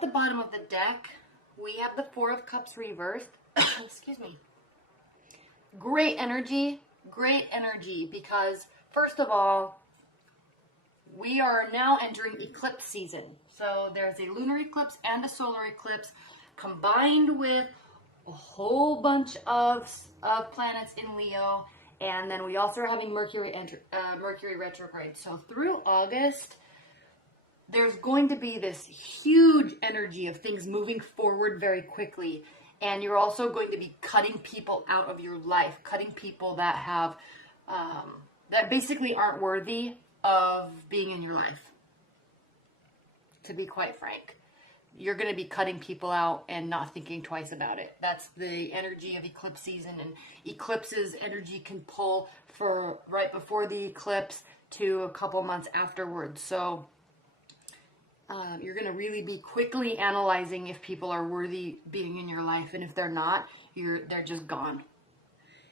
at the bottom of the deck, we have the Four of Cups reversed. Excuse me. Great energy because, first of all, we are now entering eclipse season. So there's a lunar eclipse and a solar eclipse combined with a whole bunch of planets in Leo. And then we also are having Mercury retrograde. So through August, there's going to be this huge energy of things moving forward very quickly. And you're also going to be cutting people out of your life, cutting people that have, that basically aren't worthy of being in your life. To be quite frank, you're going to be cutting people out and not thinking twice about it. That's the energy of eclipse season, and eclipses energy can pull for right before the eclipse to a couple months afterwards. So you're going to really be quickly analyzing if people are worthy being in your life, and if they're not, they're just gone.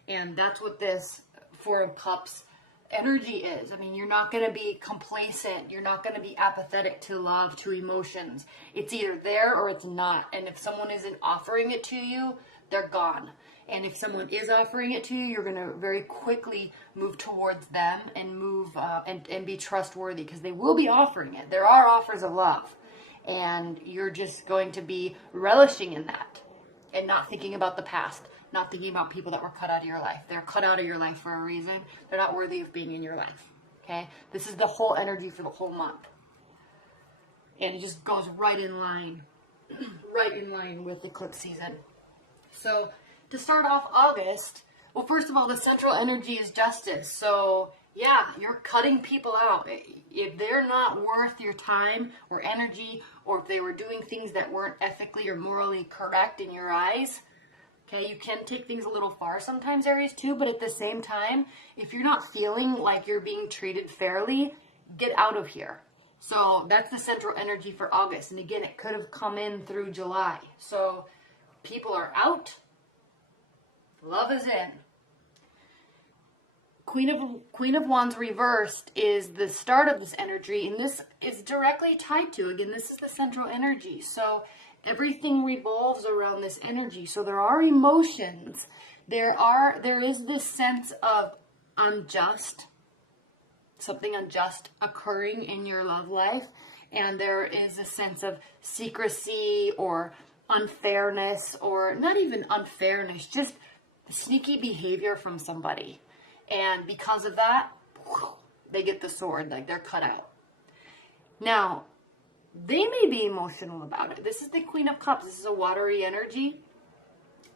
And that's what this Four of Cups energy is. I mean, you're not going to be complacent. You're not going to be apathetic to love, to emotions. It's either there or it's not. And if someone isn't offering it to you, they're gone. And if someone is offering it to you, you're going to very quickly move towards them and move and be trustworthy, because they will be offering it. There are offers of love, and you're just going to be relishing in that and not thinking about the past. Not thinking about people that were cut out of your life. They're cut out of your life for a reason. They're not worthy of being in your life. Okay? This is the whole energy for the whole month. And it just goes right in line. Right in line with eclipse season. So, to start off August, well, first of all, the central energy is justice. So, yeah, you're cutting people out. If they're not worth your time or energy, or if they were doing things that weren't ethically or morally correct in your eyes, okay, you can take things a little far sometimes, Aries, too, but at the same time, if you're not feeling like you're being treated fairly, get out of here. So that's the central energy for August. And again, it could have come in through July. So people are out. Love is in. Queen of Wands reversed is the start of this energy, and this is directly tied to, again, this is the central energy. So everything revolves around this energy. So there are emotions. There is this sense of something unjust occurring in your love life. And there is a sense of secrecy or unfairness, or not even unfairness, just sneaky behavior from somebody. And because of that, they get the sword, like they're cut out. Now, they may be emotional about it. This is the Queen of Cups. This is a watery energy.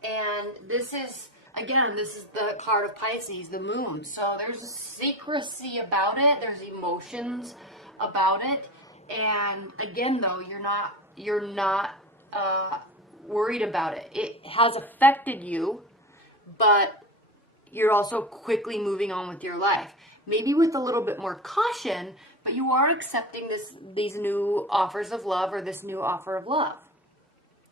And this is, again, this is the card of Pisces, the moon. So there's a secrecy about it. There's emotions about it. And again, though, you're not worried about it. It has affected you, but you're also quickly moving on with your life. Maybe with a little bit more caution, but you are accepting these new offers of love, or this new offer of love.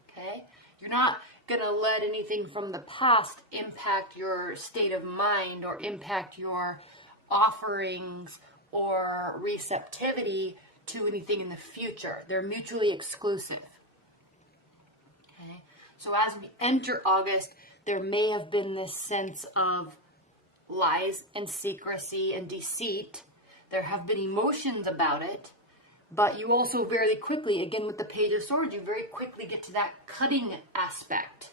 Okay? You're not going to let anything from the past impact your state of mind or impact your offerings or receptivity to anything in the future. They're mutually exclusive. Okay? So as we enter August, there may have been this sense of lies and secrecy and deceit. There have been emotions about it, but you also very quickly, again with the Page of Swords, you very quickly get to that cutting aspect,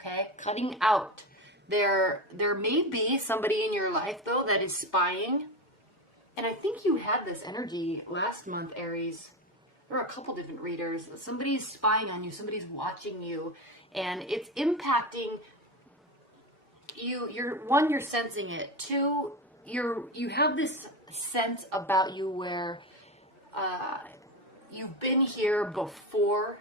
okay? Cutting out. There may be somebody in your life, though, that is spying, and I think you had this energy last month, Aries. There are a couple different readers. Somebody's spying on you, somebody's watching you, and it's impacting you. You're sensing it. Two, you have this sense about you where you've been here before.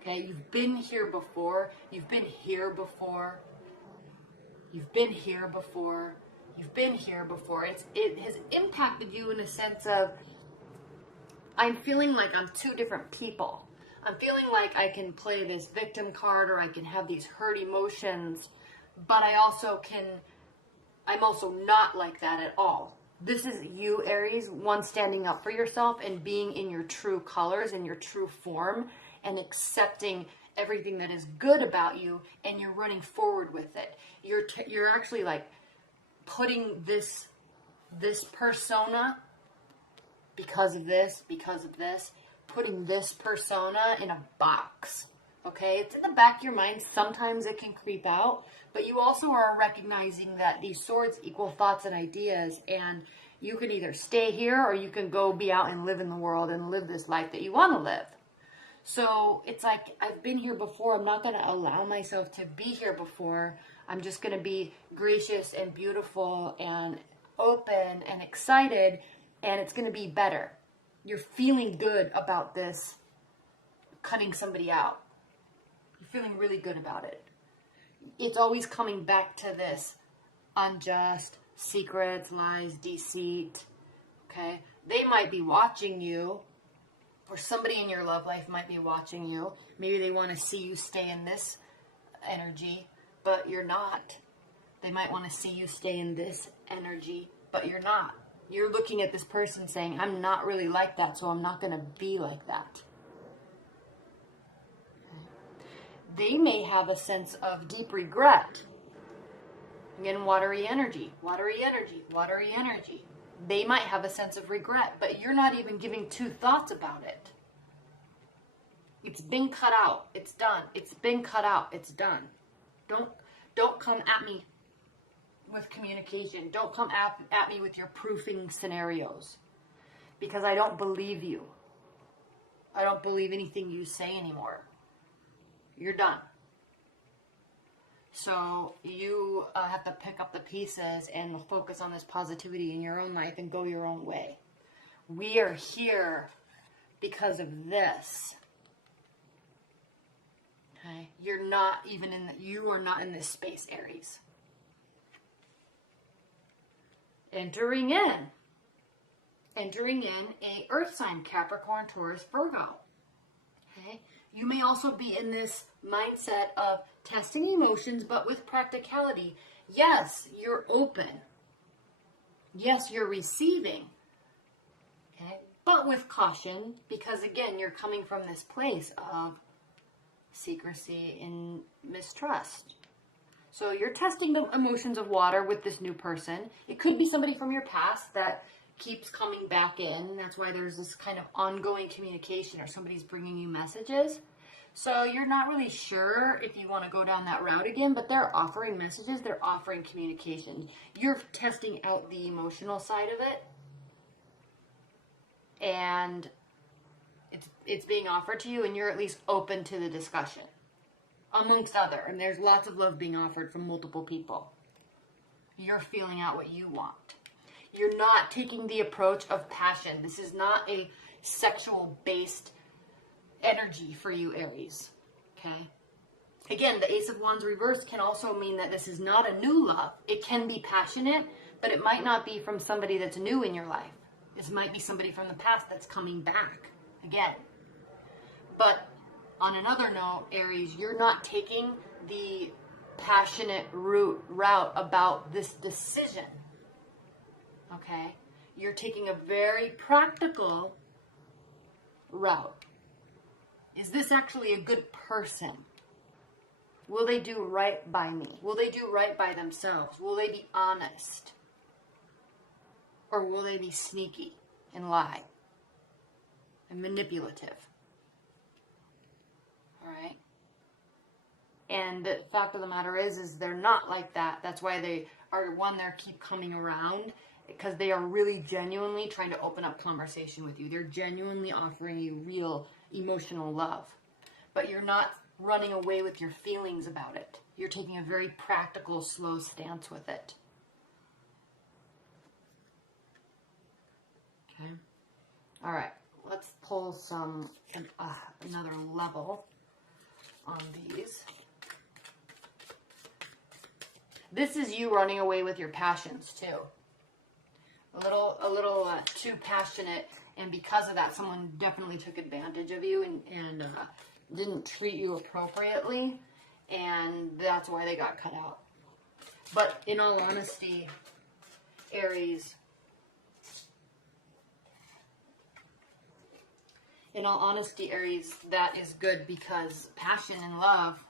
Okay, you've been here before. You've been here before. You've been here before. You've been here before. It has impacted you in a sense of, I'm feeling like I'm two different people. I'm feeling like I can play this victim card, or I can have these hurt emotions, but I'm also not like that at all. This is you, Aries, one, standing up for yourself and being in your true colors and your true form and accepting everything that is good about you, and you're running forward with it. You're actually like putting this persona, because of this, putting this persona in a box. Okay, it's in the back of your mind. Sometimes it can creep out, but you also are recognizing that these swords equal thoughts and ideas, and you can either stay here or you can go be out and live in the world and live this life that you want to live. So it's like, I've been here before. I'm not going to allow myself to be here before. I'm just going to be gracious and beautiful and open and excited, and it's going to be better. You're feeling good about this, cutting somebody out. You're feeling really good about it. It's always coming back to this unjust, secrets, lies, deceit. Okay? They might be watching you, or somebody in your love life might be watching you. Maybe they want to see you stay in this energy, but you're not. They might want to see you stay in this energy, but you're not. You're looking at this person saying, I'm not really like that, so I'm not going to be like that. They may have a sense of deep regret. Again, watery energy, watery energy, watery energy. They might have a sense of regret, but you're not even giving two thoughts about it. It's been cut out. It's done. It's been cut out. It's done. Don't come at me with communication. Don't come at me with your proofing scenarios, because I don't believe you. I don't believe anything you say anymore. You're done. So you have to pick up the pieces and focus on this positivity in your own life and go your own way. We are here because of this. Okay? You are not in this space, Aries. Entering in a earth sign, Capricorn, Taurus, Virgo. Okay? You may also be in this mindset of testing emotions, but with practicality. Yes, you're open. Yes, you're receiving. Okay? But with caution, because again, you're coming from this place of secrecy and mistrust. So you're testing the emotions of water with this new person. It could be somebody from your past that keeps coming back in. That's why there's this kind of ongoing communication, or somebody's bringing you messages. So you're not really sure if you want to go down that route again, but they're offering messages. They're offering communication. You're testing out the emotional side of it, and it's being offered to you, and you're at least open to the discussion, amongst other. And there's lots of love being offered from multiple people. You're feeling out what you want. You're not taking the approach of passion. This is not a sexual-based energy for you, Aries. Okay? Again, the Ace of Wands reversed can also mean that this is not a new love. It can be passionate, but it might not be from somebody that's new in your life. This might be somebody from the past that's coming back again. But on another note, Aries, you're not taking the passionate route about this decision. Okay? You're taking a very practical route. Is this actually a good person? Will they do right by me? Will they do right by themselves? Will they be honest? Or will they be sneaky and lie and manipulative? All right? And the fact of the matter is they're not like that. That's why they keep coming around, because they are really genuinely trying to open up conversation with you. They're genuinely offering you real emotional love. But you're not running away with your feelings about it. You're taking a very practical, slow stance with it. Okay? All right. Let's pull another level on these. This is you running away with your passions too. A little too passionate, and because of that, someone definitely took advantage of you and didn't treat you appropriately, and that's why they got cut out. But in all honesty, Aries, In all honesty, Aries, that is good because passion and love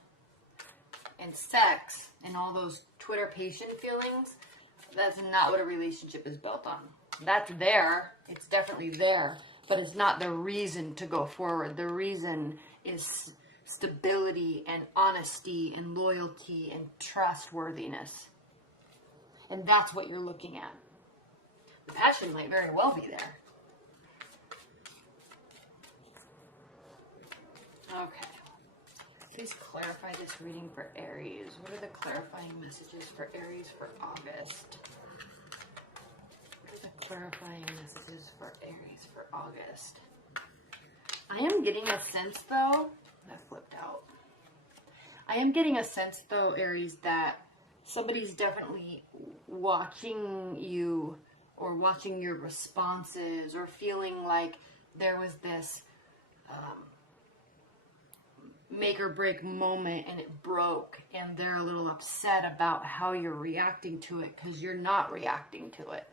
and sex and all those Twitter patient feelings, that's not what a relationship is built on. That's there. It's definitely there. But it's not the reason to go forward. The reason is stability and honesty and loyalty and trustworthiness. And that's what you're looking at. The passion might very well be there. Okay. Please clarify this reading for Aries. What are the clarifying messages for Aries for August? What are the clarifying messages for Aries for August? I am getting a sense, though, that flipped out. I am getting a sense, though, Aries, that somebody's definitely watching you or watching your responses or feeling like there was this make or break moment and it broke and they're a little upset about how you're reacting to it because you're not reacting to it.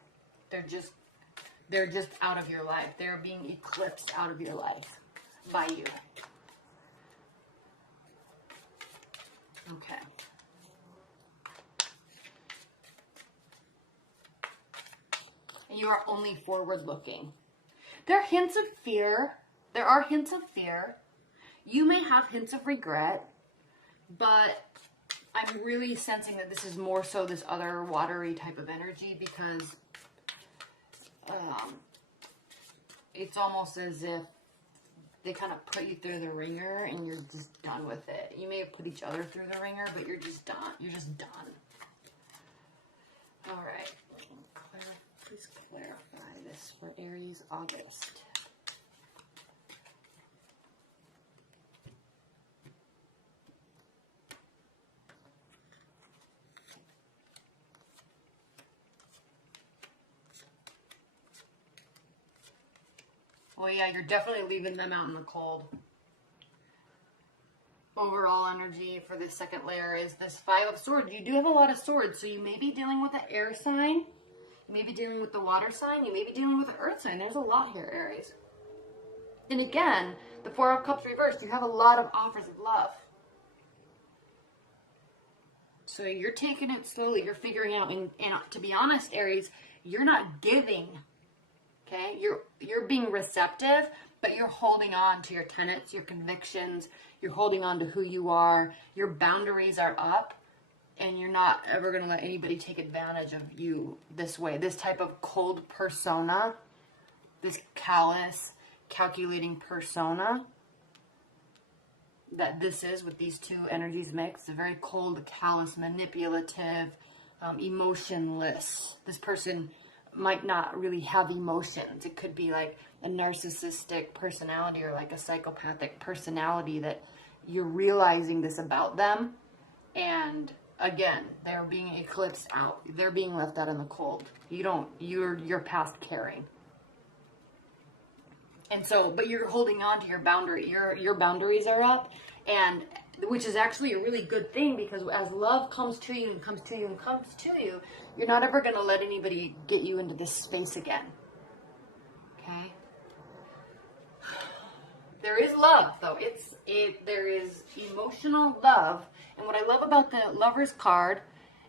They're just out of your life. They're being eclipsed out of your life by you. Okay. You are only forward looking. There are hints of fear. There are hints of fear. You may have hints of regret, but I'm really sensing that this is more so this other watery type of energy because it's almost as if they kind of put you through the ringer and you're just done with it. You may have put each other through the ringer, but you're just done. You're just done. All right. Please clarify this for Aries August. Well, yeah, you're definitely leaving them out in the cold. Overall energy for this second layer is this Five of Swords. You do have a lot of swords, so you may be dealing with an air sign. You may be dealing with the water sign. You may be dealing with the earth sign. There's a lot here, Aries. And again, the Four of Cups reversed. You have a lot of offers of love. So you're taking it slowly. You're figuring out. And to be honest, Aries, you're not giving. Okay? You're being receptive, but you're holding on to your tenets, your convictions. You're holding on to who you are. Your boundaries are up. And you're not ever going to let anybody take advantage of you this way. This type of cold persona, this callous, calculating persona that this is with these two energies mixed. A very cold, callous, manipulative, emotionless. This person might not really have emotions. It could be like a narcissistic personality or like a psychopathic personality that you're realizing this about them. And again, they're being eclipsed out. They're being left out in the cold. You're past caring. And so, but you're holding on to your boundary. Your boundaries are up, and which is actually a really good thing because as love comes to you and comes to you and comes to you, you're not ever going to let anybody get you into this space again. Okay? There is love, though. There is emotional love. And what I love about the Lover's card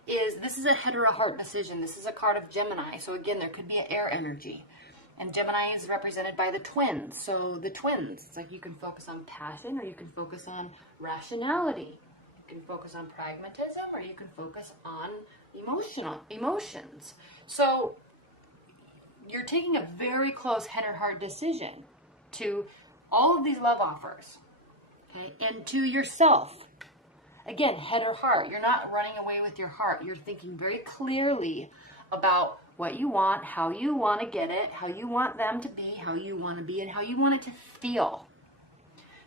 is this is a head or a heart decision. This is a card of Gemini. So again, there could be an air energy. And Gemini is represented by the twins. So the twins, it's like you can focus on passion or you can focus on rationality. You can focus on pragmatism or you can focus on emotions. So you're taking a very close head or heart decision to all of these love offers. Okay? And to yourself. Again, head or heart. You're not running away with your heart. You're thinking very clearly about what you want, how you want to get it, how you want them to be, how you want to be, and how you want it to feel.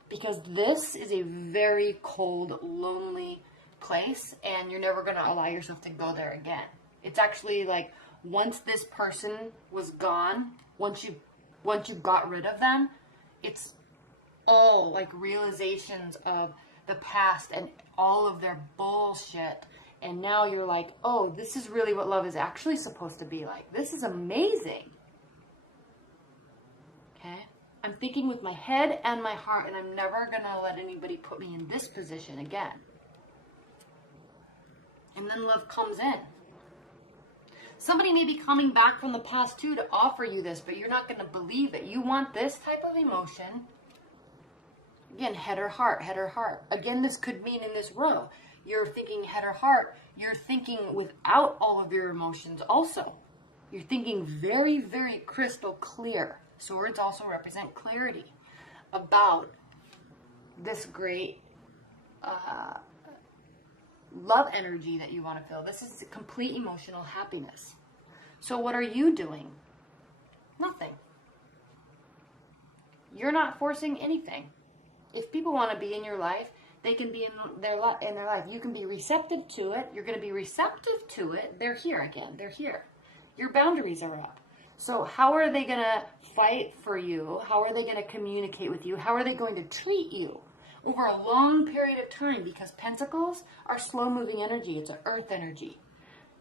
Because this is a very cold, lonely place, and you're never going to allow yourself to go there again. It's actually like once this person was gone, once you got rid of them, it's all like realizations of the past and all of their bullshit. And now you're like, oh, this is really what love is actually supposed to be like. This is amazing. Okay? I'm thinking with my head and my heart, and I'm never going to let anybody put me in this position again. And then love comes in. Somebody may be coming back from the past too to offer you this, but you're not going to believe it. You want this type of emotion. Again, head or heart, head or heart. Again, this could mean in this row, you're thinking head or heart. You're thinking without all of your emotions also. You're thinking very, very crystal clear. Swords also represent clarity about this great love energy that you want to feel. This is complete emotional happiness. So what are you doing? Nothing. You're not forcing anything. If people want to be in your life, they can be in their life. You can be receptive to it. You're going to be receptive to it. They're here again. They're here. Your boundaries are up. So how are they going to fight for you? How are they going to communicate with you? How are they going to treat you over a long period of time? Because pentacles are slow-moving energy. It's an earth energy.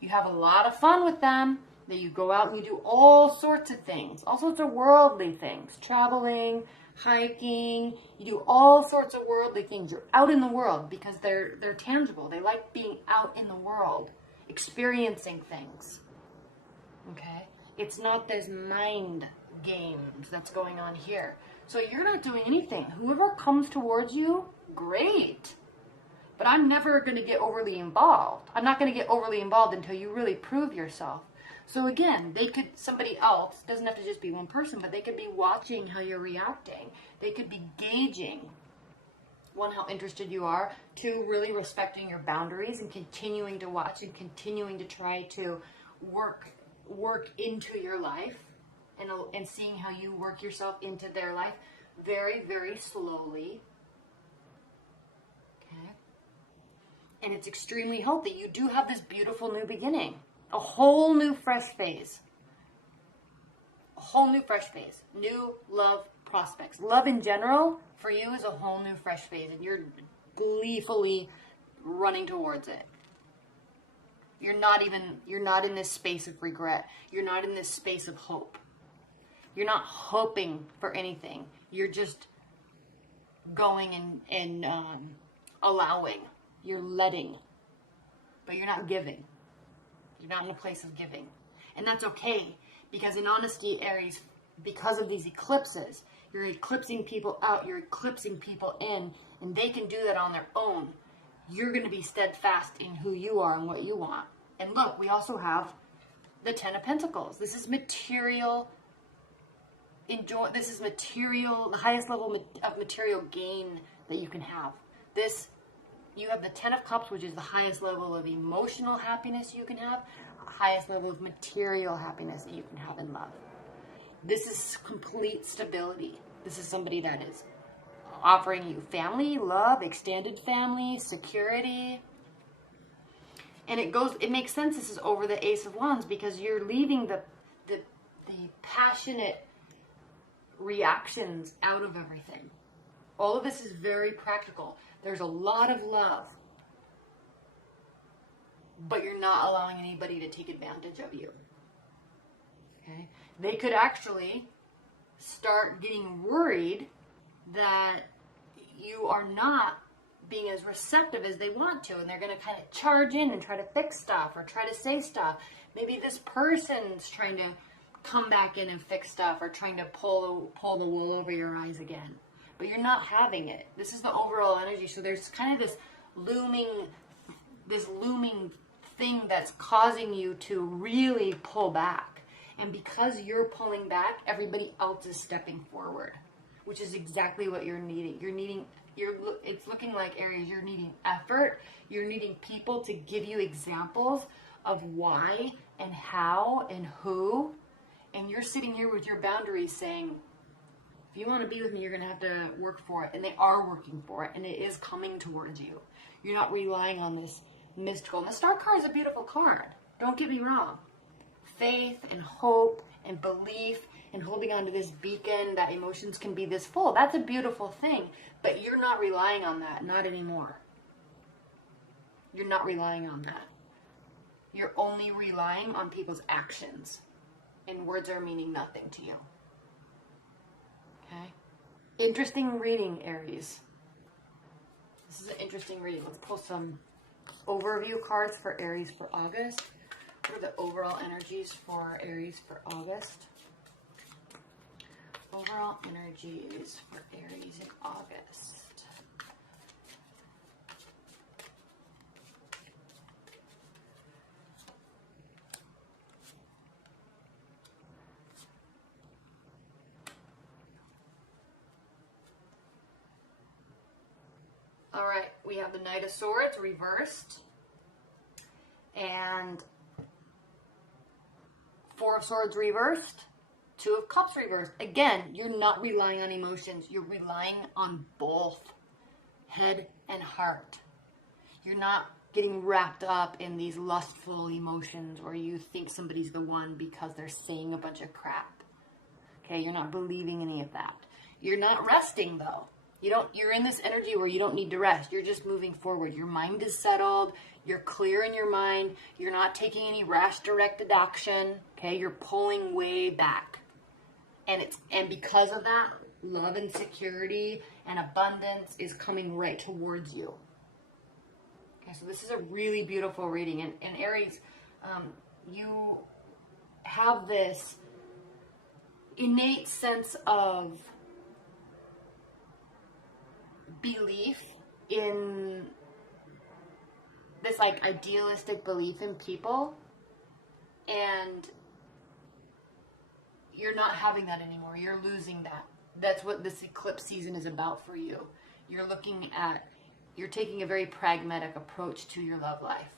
You have a lot of fun with them. Then you go out and you do all sorts of things. All sorts of worldly things. Traveling, hiking. You do all sorts of worldly things. You're out in the world because they're tangible. They like being out in the world, experiencing things. Okay? It's not this mind games that's going on here. So you're not doing anything. Whoever comes towards you, great. But I'm never going to get overly involved. I'm not going to get overly involved until you really prove yourself. So again, somebody else, doesn't have to just be one person, but they could be watching how you're reacting. They could be gauging, one, how interested you are, two, really respecting your boundaries and continuing to watch and continuing to try to work into your life and seeing how you work yourself into their life very, very slowly. Okay. And it's extremely healthy. You do have this beautiful new beginning. A whole new fresh phase. A whole new fresh phase. New love prospects. Love in general for you is a whole new fresh phase, and you're gleefully running towards it. You're not in this space of regret. You're not in this space of hope. You're not hoping for anything. You're just going and allowing. You're letting. But you're not giving. You're not in a place of giving. And that's okay. Because in honesty, Aries, because of these eclipses, you're eclipsing people out. You're eclipsing people in. And they can do that on their own. You're going to be steadfast in who you are and what you want. And look, we also have the Ten of Pentacles. This is material. This is material, the highest level of material gain that you can have. You have the Ten of Cups, which is the highest level of emotional happiness you can have, highest level of material happiness that you can have in love. This is complete stability. This is somebody that is offering you family, love, extended family, security. And it makes sense this is over the Ace of Wands because you're leaving the passionate reactions out of everything. All of this is very practical. There's a lot of love, but you're not allowing anybody to take advantage of you. Okay? They could actually start getting worried that you are not being as receptive as they want to, and they're going to kind of charge in and try to fix stuff or try to say stuff. Maybe this person's trying to come back in and fix stuff or trying to pull the wool over your eyes again. But you're not having it. This is the overall energy. So there's kind of this looming thing that's causing you to really pull back. And because you're pulling back, everybody else is stepping forward, which is exactly what you're needing. It's looking like, Aries, you're needing effort. You're needing people to give you examples of why and how and who. And you're sitting here with your boundaries saying, if you want to be with me, you're going to have to work for it. And they are working for it. And it is coming towards you. You're not relying on this mystical. And the Star card is a beautiful card. Don't get me wrong. Faith and hope and belief and holding on to this beacon that emotions can be this full. That's a beautiful thing. But you're not relying on that. Not anymore. You're not relying on that. You're only relying on people's actions. And words are meaning nothing to you. Okay. Interesting reading, Aries. This is an interesting reading. Let's pull some overview cards for Aries for August. What are the overall energies for Aries for August? Overall energies for Aries in August. All right, we have the Knight of Swords reversed and Four of Swords reversed, Two of Cups reversed. Again, you're not relying on emotions. You're relying on both head and heart. You're not getting wrapped up in these lustful emotions where you think somebody's the one because they're saying a bunch of crap. Okay, you're not believing any of that. You're not resting though. You're in this energy where you don't need to rest. You're just moving forward. Your mind is settled. You're clear in your mind. You're not taking any rash directed action. Okay, you're pulling way back. And because of that, love and security and abundance is coming right towards you. Okay, so this is a really beautiful reading. And Aries, you have this innate sense of belief in this like idealistic belief in people, and you're not having that anymore. You're losing that. That's what this eclipse season is about for you. You're taking a very pragmatic approach to your love life,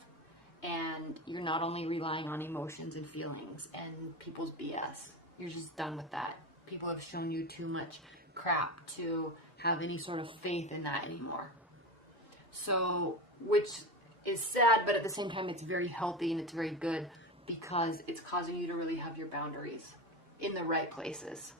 and you're not only relying on emotions and feelings and people's BS. You're just done with that. People have shown you too much crap to have any sort of faith in that anymore. So, which is sad, but at the same time, it's very healthy and it's very good because it's causing you to really have your boundaries in the right places.